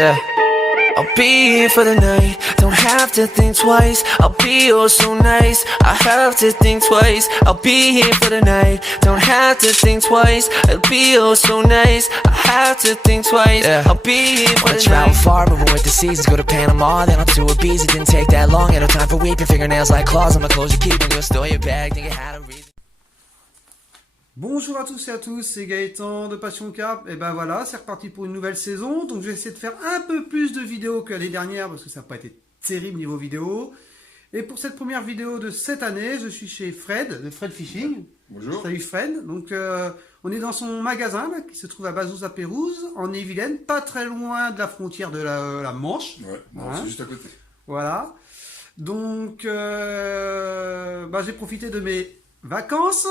Yeah. I'll be here for the night, don't have to think twice. I'll be oh so nice, I have to think twice. I'll be here for the night, don't have to think twice. I'll be oh so nice, I have to think twice. Yeah. I'll be here for the night. Travel far, moving with the seasons, go to Panama, then on to Ibiza. Didn't take that long, ain't no time for weeping. Fingernails like claws, I'ma close your keep and you'll store your bag. Think it had a reason. Bonjour à tous et à tous, c'est Gaëtan de Passion Carp. Et ben voilà, c'est reparti pour une nouvelle saison. Donc je vais essayer de faire un peu plus de vidéos que l'année dernière parce que ça n'a pas été terrible niveau vidéo. Et pour cette première vidéo de cette année, je suis chez Fred, de Fred Fishing. Bonjour. Salut Fred. Donc on est dans son magasin là, qui se trouve à Bazouges-à-Pérouse, en Ille-et-Vilaine, pas très loin de la frontière de la Manche. Ouais, non, Hein, c'est juste à côté. voilà. Donc j'ai profité de mes vacances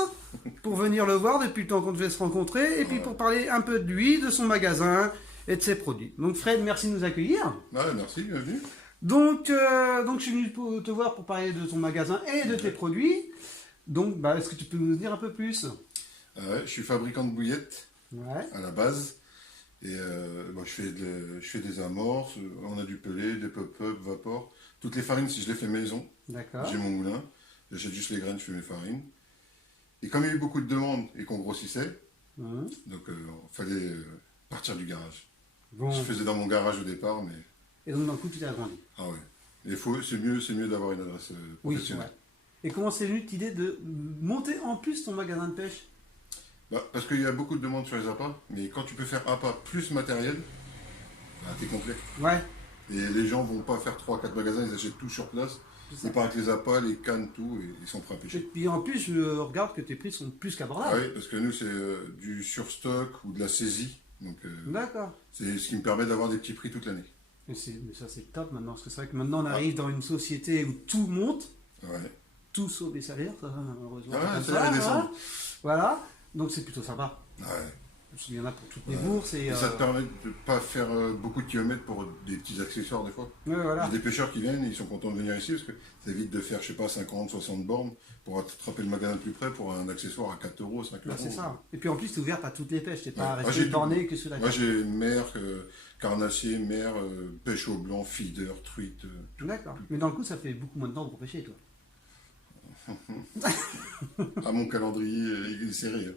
pour venir le voir depuis le temps qu'on devait se rencontrer et puis pour parler un peu de lui, de son magasin et de ses produits. Donc Fred, merci de nous accueillir. Ouais, merci, bienvenue. Donc je suis venu te voir pour parler de ton magasin et de tes produits. Donc est-ce que tu peux nous dire un peu plus? Ouais, je suis fabricant de bouillettes Ouais. à la base. Et je fais des amorces, on a du pelé, des pop-up, vapor. Toutes les farines, si je les fais maison, D'accord. j'ai mon moulin. J'achète juste les graines, je fais mes farines. Et comme il y a eu beaucoup de demandes et qu'on grossissait, donc il fallait partir du garage. Bon. Je faisais dans mon garage au départ, mais... Et donc d'un coup tu t'es agrandi. Ah ouais. C'est mieux d'avoir une adresse Oui, professionnelle. ouais. Et comment c'est venu l'idée de monter en plus ton magasin de pêche? Parce qu'il y a beaucoup de demandes sur les appâts, mais quand tu peux faire appât plus matériel, t'es complet. Ouais. Et les gens vont pas faire 3-4 magasins, ils achètent tout sur place. Ils partent avec les appâts, les cannes, tout, et ils sont prêts à Et pêcher. puis en plus, je regarde que tes prix sont plus Ah qu'abordables. oui, parce que nous, c'est du surstock ou de la saisie. Donc, D'accord. c'est ce qui me permet d'avoir des petits prix toute l'année. Mais ça c'est top maintenant, parce que c'est vrai que maintenant on arrive dans une société où tout monte, Ouais. tout sauf les salaires, ça, malheureusement. Ah ouais, c'est ça va comme descendre. Voilà, donc c'est plutôt sympa. Ouais. Il y en a pour toutes les bourses. Et ça te permet de ne pas faire beaucoup de kilomètres pour des petits accessoires des fois. Ouais, voilà. Il y a des pêcheurs qui viennent et ils sont contents de venir ici parce que ça évite de faire, je sais pas, 50, 60 bornes pour attraper le magasin le plus près pour un accessoire à 4 euros, 5 euros. C'est ça. Et puis en plus, tu es ouverte à toutes les pêches, tu n'es pas Ouais. resté borné que sur la Moi carte. j'ai mer, carnassier, mer, pêche au blanc, feeder, truite. D'accord. Mais dans le coup, ça fait beaucoup moins de temps pour pêcher, toi. À mon calendrier, il est serré. Hein.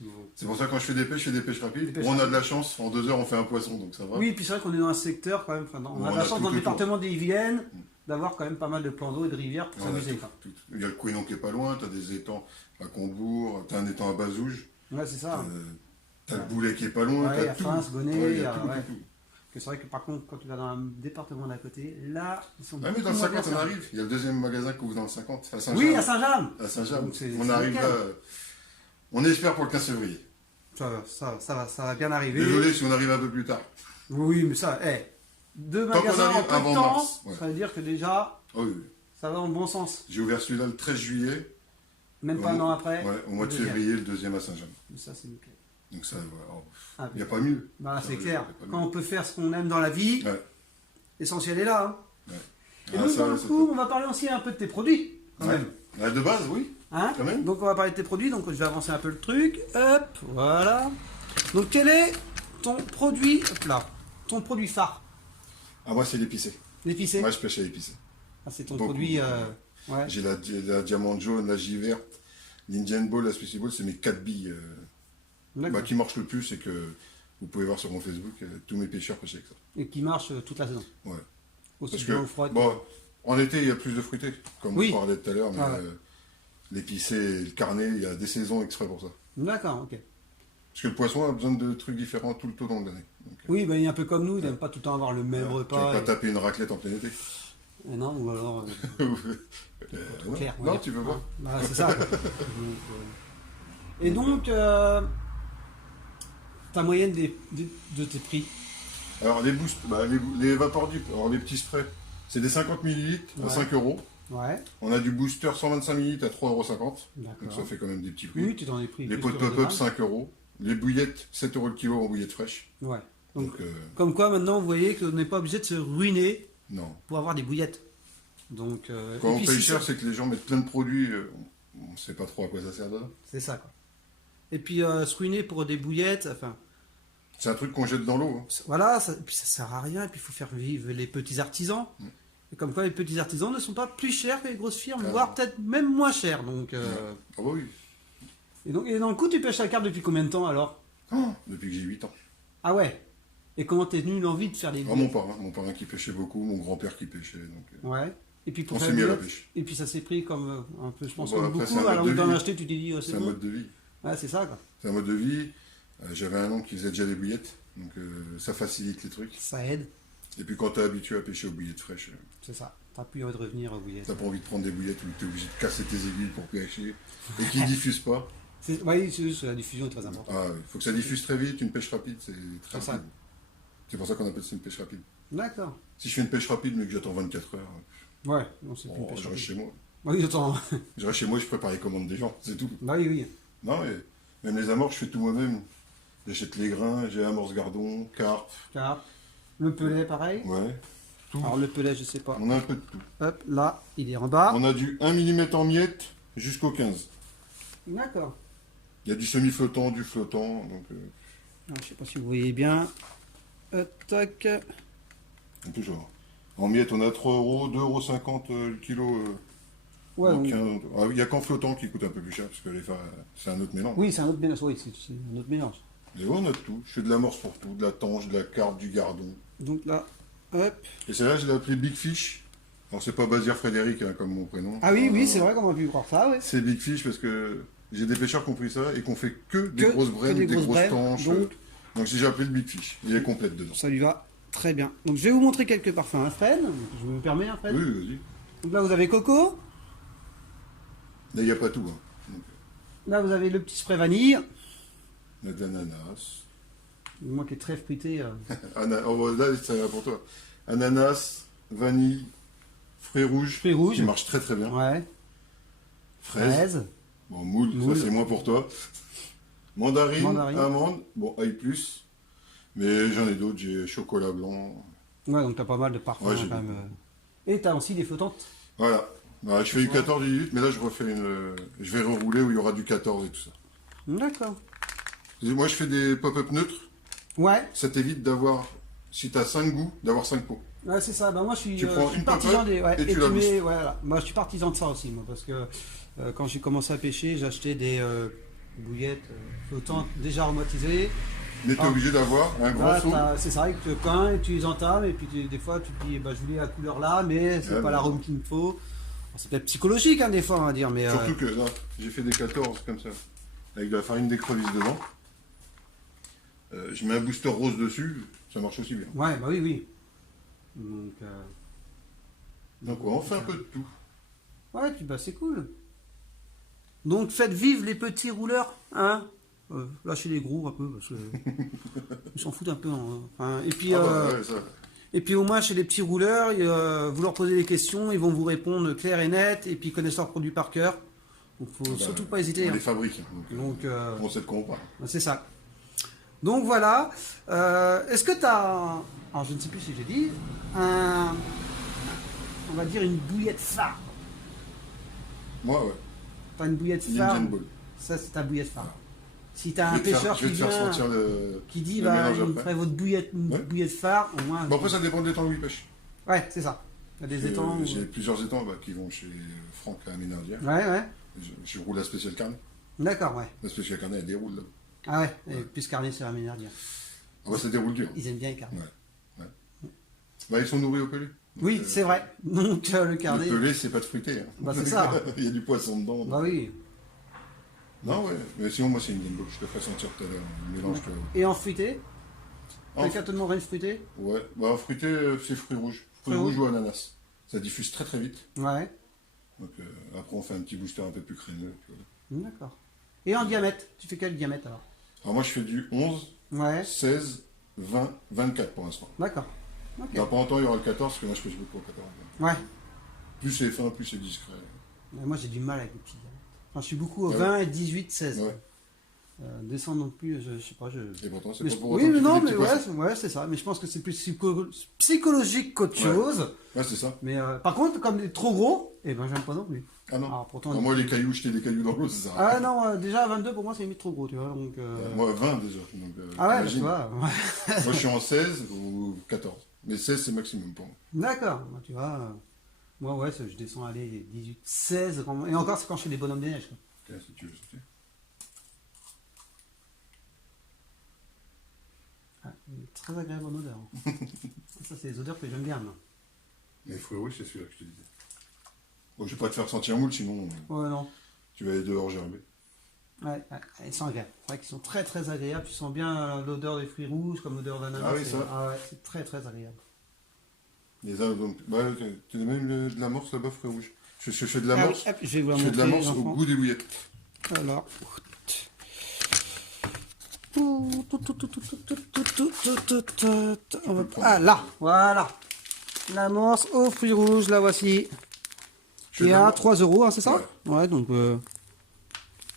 Bon. C'est pour ça que quand je fais des pêches rapides. Des pêches On a de la chance, en 2 heures on fait un poisson, donc ça va. Oui, puis c'est vrai qu'on est dans un secteur quand même. Enfin, on a de On la a chance tout dans le autour. département des Yvelines d'avoir quand même pas mal de plans d'eau et de rivières pour On a s'amuser. tout. Il y a le Couesnon qui est pas loin, tu as des étangs à Combourg, tu as un étang à Bazouges, Ouais, c'est ça. tu as le Boulet qui est pas loin, Ouais, tu il y a tout. Reims, Gonnet, Ouais, il y il y a a- tout, ouais. tout. Que c'est vrai que par contre, quand tu vas dans un département d'à côté, là, ils sont Ah mais dans le beaucoup moins 50 on bien arrive, il y a le deuxième magasin qui ouvre dans le 50, à Saint-Jean. Oui, à Saint-Jean. À Saint-Jean, Donc, c'est on arrive nickel. là, on espère pour le 15 février. Ça va bien arriver. Désolé si on arrive un peu plus tard. Oui, mais ça, deux Tant qu'on magasins en arrive peu de avant temps, mars, ouais. ça veut dire que déjà, Oh oui. ça va dans le bon sens. J'ai ouvert celui-là le 13 juillet, Même pas un an après. ouais, au mois de le deuxième. février, le deuxième à Saint-Jean. Ça, c'est nickel. Donc ça, voilà. Ah, Il n'y a pas mieux. Bah, c'est Sérieux, clair. y a pas Quand mieux. on peut faire ce qu'on aime dans la vie, Ouais. l'essentiel est là. Hein. Ouais. Et Ah, donc, ça, dans le c'est coup, top. on va parler aussi un peu de tes produits, quand Ouais. même. Ah, de base, oui. Hein, Quand même. donc, on va parler de tes produits. Donc, je vais avancer un peu le truc. Hop, voilà. Donc, quel est ton produit, hop là, ton produit phare? Ah, moi, c'est l'épicé. L'épicé. Moi, je pêche à l'épicé. Ah, c'est ton Beaucoup. produit. Ouais. J'ai la diamante jaune, la J verte, l'Indian Ball, la Special Ball, c'est mes 4 billes D'accord. qui marchent le plus et que vous pouvez voir sur mon Facebook, tous mes pêcheurs pêchent avec ça. Et qui marche toute la saison. Ouais. Aussi Parce bien que, au froid. bon, en été, il y a plus de fruité, comme Oui. on parlait tout à l'heure, mais Ah ouais. l'épicé et le carnet, il y a des saisons exprès pour ça. D'accord, ok. Parce que le poisson a besoin de trucs différents tout le temps dans l'année. Donc, Oui, ben, il est un peu comme nous, il n'aime pas tout le temps avoir le même tu vas repas. pas taper une raclette en plein été. Non, ou alors. Non, clair, on va non, dire. tu peux pas. Bah, c'est ça. Et donc, ta moyenne de tes prix. Alors les boosts, les vapor dip, alors les petits sprays, c'est des 50 ml à Ouais. 5 euros. Ouais, On a du booster 125 ml à 3,50 euros. Donc ça d'accord. fait quand même des petits prix. Oui, tu es dans les prix. Les plus pots de que pop-up raisonnables. 5 euros. Les bouillettes 7 euros le kilo en bouillettes fraîches. Ouais. Donc, Donc comme quoi maintenant, vous voyez qu'on n'est pas obligé de se ruiner non. pour avoir des bouillettes. Donc, Quand et on puis, paye si cher, ça- c'est que les gens mettent plein de produits, on ne sait pas trop à quoi ça sert dedans. c'est ça, quoi. Et puis, se ruiner pour des bouillettes, enfin, C'est un truc qu'on jette dans l'eau. Hein. Voilà, puis ça sert à rien, et puis il faut faire vivre les petits artisans. Et comme quoi les petits artisans ne sont pas plus chers que les grosses firmes, voire peut-être même moins chers. Donc, Ah bah oui. et donc le coup, tu pêches la carpe depuis combien de temps alors? Depuis que j'ai 8 ans. Ah ouais. Et comment t'es venu l'envie de faire les Ah, mon parrain qui pêchait beaucoup, mon grand-père qui pêchait. Donc, Ouais. Et puis pour on faire s'est mis à la boulettes, pêche. et puis ça s'est pris comme un peu, je pense, Bon, comme après, c'est beaucoup. un Alors mode que de t'en as vie. acheté, tu t'es dit, C'est c'est un bon. mode de vie. Ouais, c'est ça quoi. C'est un mode de vie. J'avais un oncle qui faisait déjà des bouillettes, donc ça facilite les trucs. Ça aide, Et puis quand t'es habitué à pêcher aux bouillettes fraîches, c'est ça. T'as plus envie de revenir aux bouillettes. t'as pas envie de prendre des bouillettes où t'es obligé de casser tes aiguilles pour pêcher et qui diffusent pas. Oui, c'est juste la diffusion est très importante. Ah, il faut que ça diffuse très vite. Une pêche rapide, c'est très C'est ça. rapide. C'est pour ça qu'on appelle ça une pêche rapide. D'accord. Si je fais une pêche rapide mais que j'attends 24 heures, Ouais, non, c'est plus une bon, pêche je reste rapide. chez moi. Bah oui, attends. Je reste chez moi, je prépare les commandes des gens, c'est tout. Bah oui, oui. Non, mais même les amorces, je fais tout moi-même. J'achète les grains, j'ai amorce gardon, carpe, Carpe. Le pelet, pareil. ouais. Alors le pelet, je sais pas. On a un peu de tout. Hop, là, il est en bas. On a du 1 mm en miettes jusqu'au 15. D'accord. Il y a du semi-flottant, du flottant, donc Alors, je sais pas si vous voyez bien. Tac. toujours. En miettes, on a 3 euros, 2,50 € le kilo. Ouais, donc, donc- il n'y a qu'en flottant qui coûte un peu plus cher, parce que c'est un autre mélange. Oui, c'est un autre mélange. Oui, c'est un autre mélange. Et ouais, on a de tout. Je fais de l'amorce pour tout, de la tange, de la carpe, du gardon. Donc là, hop. Et celle-là, je l'ai appelée Big Fish. Alors, c'est pas Bazir Frédéric, hein, comme mon prénom. Ah oui, Non, oui, non, c'est non. vrai qu'on a pu croire ça, oui. C'est Big Fish parce que j'ai des pêcheurs qui ont pris ça et qu'on fait que des Que- grosses que brènes, des des grosses grosses brènes, tanches. Donc j'ai appelé le Big Fish. Il est complète dedans. Ça lui va très bien. Donc je vais vous montrer quelques parfums, hein, Fred. Je me permets, hein, Fred. Oui, vas-y. Donc là, vous avez coco. Là, il n'y a pas tout. Hein. Donc, Là, vous avez le petit spray vanille. on a de l'ananas. Moi qui est très fruité. Oh, là, c'est pour toi. Ananas, vanille, fruits rouges. Fruits rouges. Qui marche très très bien. Ouais. Fraises. Fraise. Bon, moule, Moule. ça c'est moins pour toi. Mandarine, Mandarine. amande. Bon, ail plus. Mais j'en ai d'autres. J'ai chocolat blanc. Ouais, donc t'as pas mal de parfums Ouais, j'ai quand même. Et t'as aussi des flottantes. Voilà. Ouais, je fais du 14 18, mais là je refais je vais rerouler où il y aura du 14 et tout ça. D'accord. Moi je fais des pop-up neutres. Ouais. Ça t'évite d'avoir, si t'as 5 goûts, d'avoir 5 pots. Ouais, c'est ça. Bah, moi, je Tu prends suis une partisan pop-up des. Ouais, et tu la mets, ouais, voilà. Moi, je suis partisan de ça aussi, moi, parce que quand j'ai commencé à pêcher, j'achetais des bouillettes flottantes déjà aromatisées. Mais t'es Ah. obligé d'avoir un grand Voilà, seau. c'est ça, avec le pain, et tu les entames, et puis des fois, tu te dis, bah, je voulais la couleur là, mais c'est Ouais, pas bah. l'arôme qu'il me faut. Bon, c'est peut-être psychologique, hein, des fois, on va dire, mais. Surtout que là, j'ai fait des 14 comme ça, avec de la farine d'écrevisse dedans. Je mets un booster rose dessus, ça marche aussi bien. Ouais, bah oui, oui. Donc ouais, on fait un peu de tout. Ouais, puis bah c'est cool. Donc faites vivre les petits rouleurs, hein. Lâchez les gros un peu parce que ils s'en foutent un peu. Hein. Enfin, et puis Ah bah, ouais, ça. et puis au moins chez les petits rouleurs, vous leur posez des questions, ils vont vous répondre clair et net, et puis ils connaissent leurs produits par cœur. Donc faut Ah bah, surtout pas hésiter. On hein. les fabrique. Donc on sait de quoi on parle. c'est ça. Donc voilà. Est-ce que tu as, alors je ne sais plus si j'ai dit, on va dire une bouillette phare. Moi, ouais. T'as une bouillette phare. Indian Ball. Ça, c'est ta bouillette phare. Si t'as Je un vais te faire- pêcheur je vais qui te faire vient, sentir le. qui dit, le bah, mélange il me après. ferait votre bouillette, une Ouais. bouillette phare, au moins. Bon, après, ça dépend des temps où il pêche. Ouais, c'est ça. Il y a des étangs. où- J'ai plusieurs étangs qui vont chez Franck à Ménardière. Ouais, ouais. Je roule la spéciale carnet. D'accord, ouais. La spéciale carnet, elle déroule là. Ah ouais, et plus carnet sur la ménardière. Ah bah, ça déroule dur. Ils aiment bien les carnets. Ouais. Bah, ils sont nourris au pelé. Donc, Oui, c'est vrai. Donc le carnet. Le pelé, c'est pas de fruité. Hein. Bah, c'est ça. Il y a du poisson dedans. Bah oui. Non, ouais. Mais sinon, moi, c'est une Indian Ball. Je te ferai sentir tout à l'heure. Le mélange. Et en fruité En- Quelqu'un te demanderait une fruitée Ouais. Bah, fruité, c'est fruits rouges. Fruits Fruits rouges ou ananas. Ça diffuse très très vite. Ouais. Donc, après, on fait un petit booster un peu plus crémeux. Puis voilà. D'accord. Et en diamètre Tu fais quel diamètre alors Alors, moi, je fais du 11, Ouais. 16, 20, 24 pour l'instant. D'accord. Ok. Dans pas longtemps, il y aura le 14, parce que moi, je pêche beaucoup au 14. Ouais. Plus c'est fin, plus c'est discret. Mais moi j'ai du mal avec les petits diamètres. Enfin, je suis beaucoup au Ah 20 et 18, 16. Ouais. Descendre non plus, je sais pas. Et pourtant, c'est Mais pas je- pour oui, autant que mais tu non, fais des mais petits ouais, c'est ça. Mais je pense que c'est plus psychologique qu'autre Ouais. chose. poissons. Ouais, c'est ça. Mais par contre, comme il est trop gros, eh ben j'aime pas non plus. Ah non. Alors, pourtant, Alors, moi, les cailloux, jeter des cailloux dans l'eau, ça sert à ah rien. non, déjà à 22 pour moi c'est limite trop gros, tu vois. Donc, Moi, 20 déjà. Donc, ah ouais, imagine. tu vois. Moi, je suis en 16 ou 14. Mais 16, c'est maximum pour moi. D'accord, bah, tu vois. Moi, ouais, je descends, allez, 18, 16. Et encore, c'est quand je fais des bonhommes des neiges. Quoi. Tiens, si tu veux sauter. Ah, une très agréable en odeur. Ça, c'est les odeurs que j'aime bien. Moi. Les fruits rouges, c'est celui-là que je te disais. Bon, je vais pas te faire sentir moule, sinon Ouais, non. tu vas aller dehors gerber. Ouais, ils sont agréables. C'est vrai qu'ils sont très très agréables. Tu sens bien l'odeur des fruits rouges comme l'odeur d'ananas. Ah oui, ça. Ah ouais, c'est très très agréable. Les uns, donc, bah, tu as même de l'amorce là-bas, fruits rouges. Je fais de Ah oui, l'amorce. hop, je vais vous la Je fais de montrer, l'amorce les au enfants. goût des bouillettes. Alors. Ah là, voilà. L'amorce aux fruits rouges, la voici. Je fais Et de à l'amorce. 3 euros, hein, c'est ça? Ouais, donc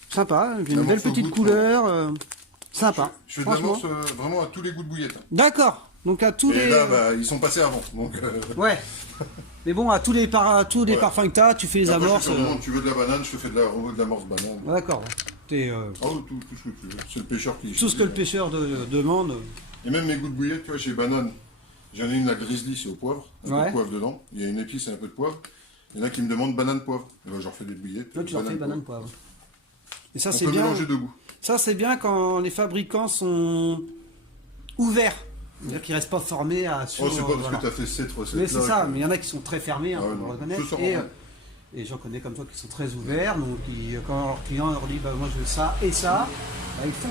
sympa. J'ai une L'amorce belle au petite goût de- couleur. Sympa. Je fais de franchement. l'amorce vraiment à tous les goûts de bouillettes. D'accord. Donc à tous Et les. là, bah, ils sont passés avant. Donc, Ouais. Mais bon, à tous les, tous les Ouais. parfums que tu as, tu fais les après, amorces. je te demande, tu veux de la banane, je te fais de l'amorce banane. D'accord. T'es, Oh, tout ce que tu veux. C'est le pêcheur qui. tout ce que le pêcheur demande. Et même mes goûts de bouillettes, tu vois, chez banane, j'en ai une, la grizzly, c'est au poivre. Un peu Ouais. de poivre dedans. Il y a une épice et un peu de poivre. Il y en a qui me demandent banane poivre. Et ben, je leur fais des bouillettes. Là, tu leur fais banane poivre. Et ça, On c'est peut bien. mélanger deux goûts. Ça, c'est bien quand les fabricants sont ouverts. C'est-à-dire qu'ils ne restent pas formés à Oh, c'est pas parce voilà. que tu as fait cette recette. Mais c'est ça, mais il y en a qui sont très fermés, hein, Ah ouais, faut le non. reconnaître. Ce sera Et, vrai. et j'en connais comme toi qui sont très ouverts, donc quand leur client leur dit bah, moi je veux ça et ça, bah, ils font.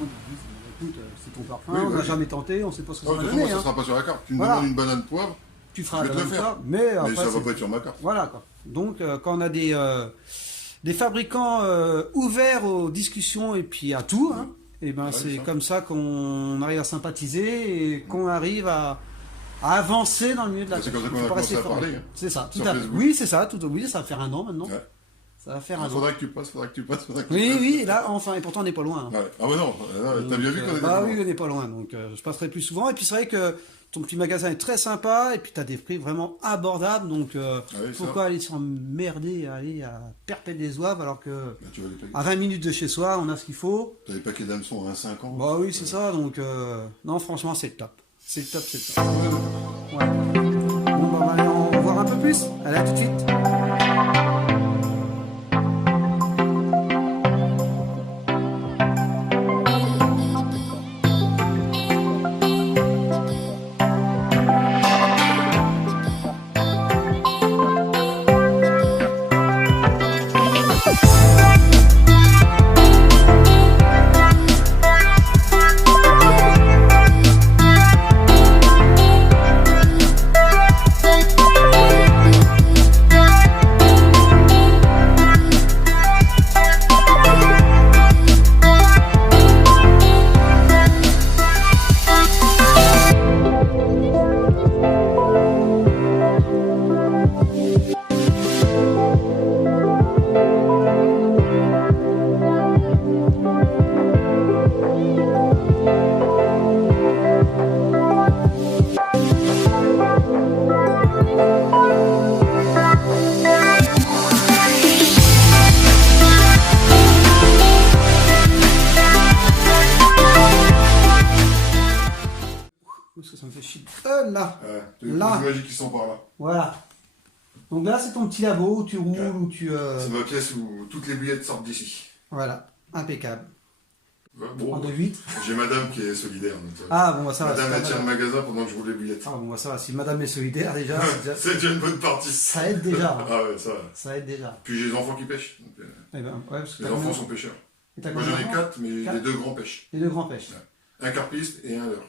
Ils disent, écoute, c'est ton parfum, Oui, on n'a oui. jamais tenté, on ne sait pas ce que Oh, ça de va toute façon, donner. moi, ça Hein. sera pas sur la carte. Tu me Voilà. demandes une banane poivre, Tu je feras vais te la le même faire. fois, mais Mais après, ça va c'est- pas être sur ma carte. Voilà quoi. Donc quand on a des fabricants ouverts aux discussions et puis à tout, hein, et ben Ouais, c'est ça. comme ça qu'on arrive à sympathiser et qu'on arrive à avancer dans le milieu de la C'est comme ça Il qu'on faut a pas commencé rester à parler, formé. hein, C'est ça, tout sur à fait. Facebook. Oui, c'est ça, oui, ça va faire un an maintenant. Ouais. Ça va faire Il un an. faudra que tu passes, faudra que tu passes. Oui, oui, et là, enfin, et pourtant on n'est pas loin. hein. Ouais. Ah bah non, t'as bien vu qu'on était Bah loin. oui, on n'est pas loin, donc je passerai plus souvent. Et puis c'est vrai que ton petit magasin est très sympa, et puis tu as des prix vraiment abordables, donc oui, pourquoi aller s'emmerder, aller à Perpète-des-Oeuvres, alors que Bah, tu vas les paquets. à 20 minutes de chez soi, on a ce qu'il faut. T'as les paquets d'hameçons à 1,50. Bah oui, c'est ça, donc non, franchement, c'est le top. C'est le top, c'est le top. Ouais. Bon, bah, on va aller en voir un peu plus. Allez, à tout de suite. Parce que ça me fait chier. Là. Ouais, t'as les Là. produits magiques qui sont par là. Voilà. Donc là, c'est ton petit labo où tu roules, Ouais. où tu... C'est ma pièce où toutes les bouillettes sortent d'ici. Voilà, impeccable. Ouais, En bon, de 8. j'ai madame qui est solidaire. Donc, Ah bon, bah ça va. madame, c'est elle pas tient le mal. magasin pendant que je roule les bouillettes. Ah bon, bah ça va. Si madame est solidaire, déjà, c'est déjà- C'est déjà une bonne partie. ça aide déjà. hein. Ah ouais, ça va. Ça aide déjà. Puis j'ai les enfants qui pêchent. Donc, Eh ben, ouais, parce que les t'as enfants combien- sont pêcheurs. et t'as Moi combien j'en ai d'enfants 4, mais Quatre. les 2 grands pêchent. Les deux grands pêches. Un carpiste et un leurre.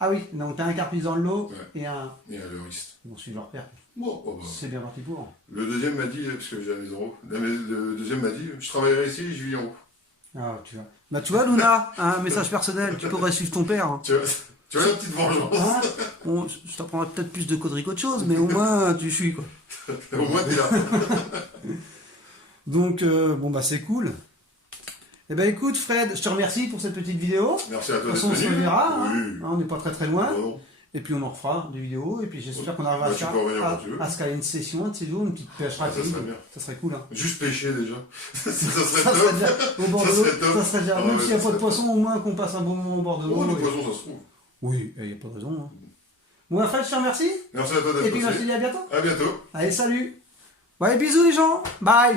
Ah oui, donc t'as un carpiste dans le lot Ouais. et un... Et un leurriste. Bon, suivre leur père. Bon, oh, bah. C'est bien parti pour. Le deuxième m'a dit, parce que j'ai la maison en haut, le deuxième m'a dit, je travaillerai ici, je vis en haut. Ah, tu vois. Bah tu vois, Luna, un message personnel, tu pourrais suivre ton père. hein. Tu vois la petite vengeance. Hein Bon, je t'apprendrai peut-être plus de conneries qu'autre chose, mais au moins tu suis quoi. Au moins t'es là. Donc bon bah c'est cool. Eh ben écoute Fred, je te remercie pour cette petite vidéo. Merci à De toi toute façon, on d'être se venu. reverra, hein. Oui. On n'est pas très loin. Non. Et puis on en refera des vidéos. Et puis j'espère qu'on arrivera Bah, tu peux revenir quand tu veux. à se caler une session, un de ces jours, une petite pêche Ah, ça rapide. serait bien. Ça serait cool. Hein. Juste pêcher déjà. ça Ça serait serait top. déjà au bord de Ça l'eau. serait top. Ça serait déjà. Ah, Même ouais, s'il n'y a ça pas de serait poisson, au moins qu'on passe un bon moment au bord de l'eau. Oh, le et- poisson, ça se trouve. Oui, il n'y a pas de raison. Hein. Bon, Fred, je te remercie. Merci à toi d'être Et puis, je te passé. dis à bientôt. À bientôt. Allez, salut. Ouais, bisous les gens. Bye.